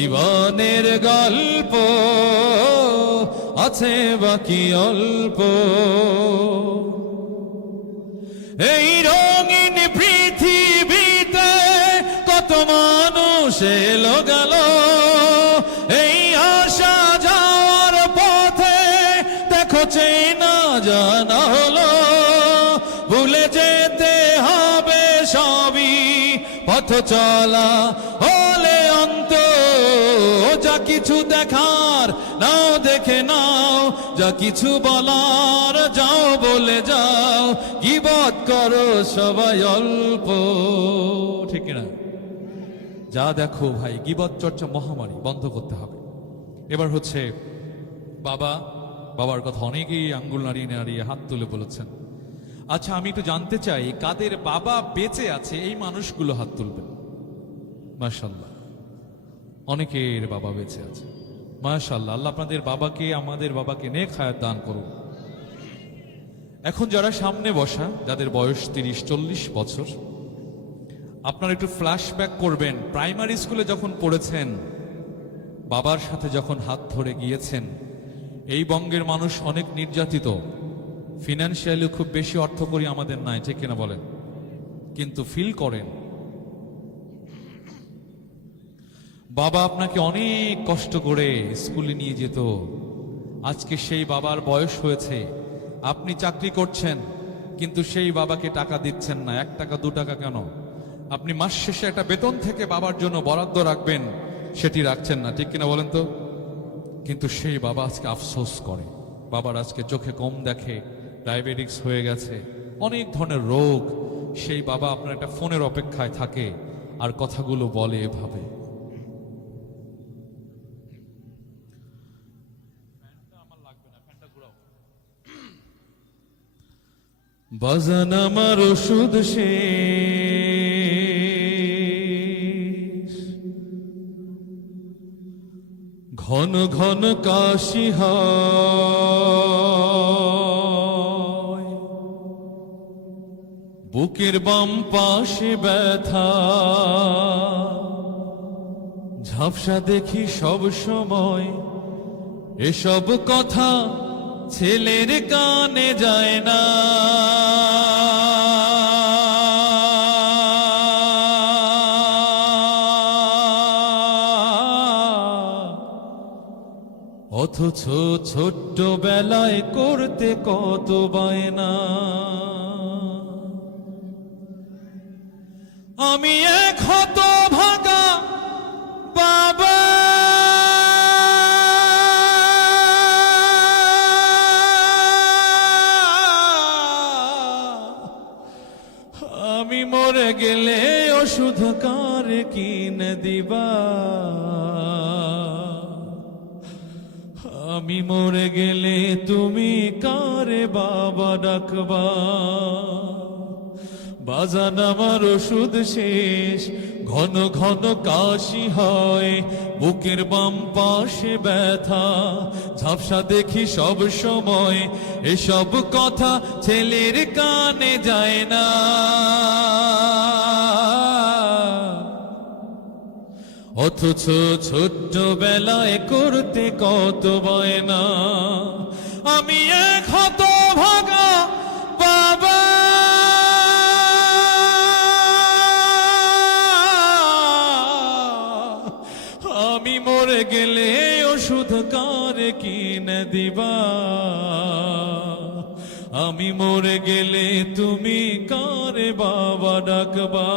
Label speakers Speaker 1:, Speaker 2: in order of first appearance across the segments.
Speaker 1: জীবনের গল্প আছে বাকি অল্প। এই রঙিন পৃথিবীতে কত মানুষ এলো গেল। এই আসা যাওয়ার পথে দেখো চেনা জানা হলো। ভুলে যেতে হবে সবই, পথ চলা হলে অন্ত যা কিছু দেখার, নাও দেখে নাও, যা কিছু বলার, যাও বলে যাও, গিবত করো সবাই অল্প। ঠিক না যা দেখো ভাই, গিবত চর্চা মহামারী, বন্ধ করতে হবে। এবার হচ্ছে, বাবা, বাবার কথা অনেকেই আঙ্গুল নাড়িয়ে নাড়িয়ে হাত তুলে বলেছেন। আচ্ছা আমি একটু জানতে চাই, কাদের বাবা বেঁচে আছে, এই মানুষগুলো হাত তুলবেন? মাশাল্লাহ অনেকের বাবা বেঁচে আছে। মাশাল্লাহ আল্লাহ আপনাদের বাবাকে, আমাদের বাবাকে নেক হায়াত দান করুন এখন যারা সামনে বসা, যাদের বয়স তিরিশ, চল্লিশ বছর, আপনারা একটু ফ্ল্যাশব্যাক করবেন। প্রাইমারি স্কুলে যখন পড়েছেন, বাবার সাথে যখন হাত ধরে গিয়েছেন, এই বঙ্গের মানুষ অনেক নির্যাতিত। ফিনান্সিয়ালি খুব বেশি অর্থ করি আমাদের নাই, ঠিক কিনা বলেন? কিন্তু ফিল করেন। বাবা আপনাকে অনেক কষ্ট করে স্কুলে নিয়ে যেত। আজকে সেই বাবার বয়স হয়েছে। আপনি চাকরি করছেন, কিন্তু সেই বাবাকে টাকা দিচ্ছেন না। এক টাকা, দু টাকা কেন? আপনি মাস শেষে একটা বেতন থেকে বাবার জন্য বরাদ্দ রাখবেন, সেটি রাখছেন না। ঠিক কিনা বলেন তো? কিন্তু সেই বাবা আজকে আফসোস করে। বাবার আজকে চোখে কম দেখে, ডায়াবেটিক্স হয়ে গেছে, অনেক ধরনের রোগ। সেই বাবা আপনার একটা ফোনের অপেক্ষায় থাকে, আর কথাগুলো বলে এভাবে। বাজান আমার ওষুধ সে ঘন ঘন কাশি বুকের বাম পাশে ব্যথা। ঝাপসা দেখি সব সময় এসব কথা ছেলের কানে যায় না। অথচ ছোট্ট বেলায় করতে কত বায়না। আমি এক হত আমি মরে গেলে ওষুধ কার কিনে দিবা? আমি মরে গেলে তুমি কারে বাবা ডাকবা? বাজান আমার ওষুধ শেষ ঘন ঘন কাশি হয়, বুকের বাম পাশে ব্যথা। ঝাপসা দেখি সব সময়, এসব কথা ছেলের কানে যায় না। অথচ ছোট্ট বেলায় করতে কত বয়না। আমি এক আমি মরে গেলে ওষুধ কার কিনে দিবা? আমি মরে গেলে তুমি কারে বাবা ডাকবা?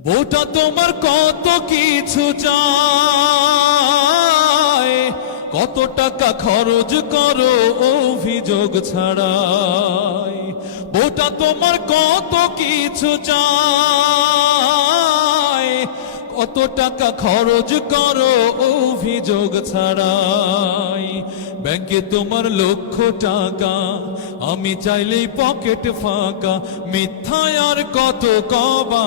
Speaker 1: বউটা তোমার কত কিছু চায়? কত টাকা খরচ করো অভিযোগ ছাড়াই? বউটা তোমার কত কিছু চায়? কত টাকা খরচ করো অভিযোগ ছাড়াই। ব্যাংকে তোমার লক্ষ টাকা, আমি চাইলেই পকেট ফাঁকা, মিথ্যায় আর কত কবা?